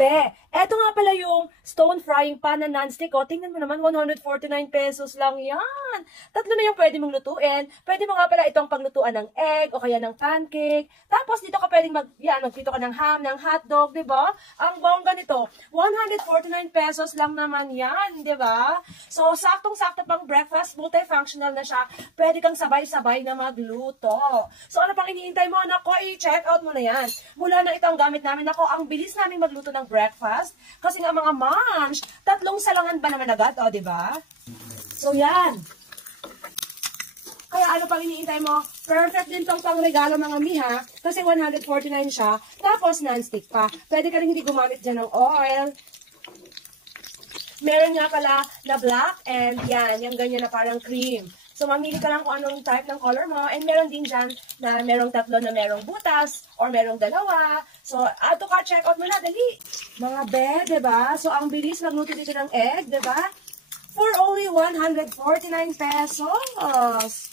Be, eto nga pala yung stone frying pan na non-stick. O, tingnan mo naman, 149 pesos lang yan. Tatlo na yung pwede mong lutuin. Pwede mo nga pala itong paglutuan ng egg o kaya ng pancake. Tapos dito ka pwedeng magprito ka ng ham, ng hotdog, di ba? Ang bongga nito, 149 pesos lang naman yan, di ba? So, saktong-sakto pang breakfast, multifunctional na siya. Pwede kang sabay-sabay na magluto. So, ano pang iniintay mo? Nako, i-check out mo na yan. Mula na ito ang gamit namin. Nako, ang bilis namin magluto ng breakfast. Kasi nga mga moms, 3 salangan ba naman agad, o, diba? So, yan. Kaya ano pang iniintay mo? Perfect din tong pang regalo mga miha. Kasi 149 siya. Tapos, non-stick pa. Pwede ka rin hindi gumamit dyan ng oil. Meron nga pala na black and yan, yung ganyan na parang cream. So, mamili ka lang kung anong type ng color mo. And meron din dyan na merong 3 na merong butas or merong 2. So, ato ka, check out mo na. Dali. Mga be, diba? So, ang bilis magluto dito ng egg, diba? For only 149 pesos.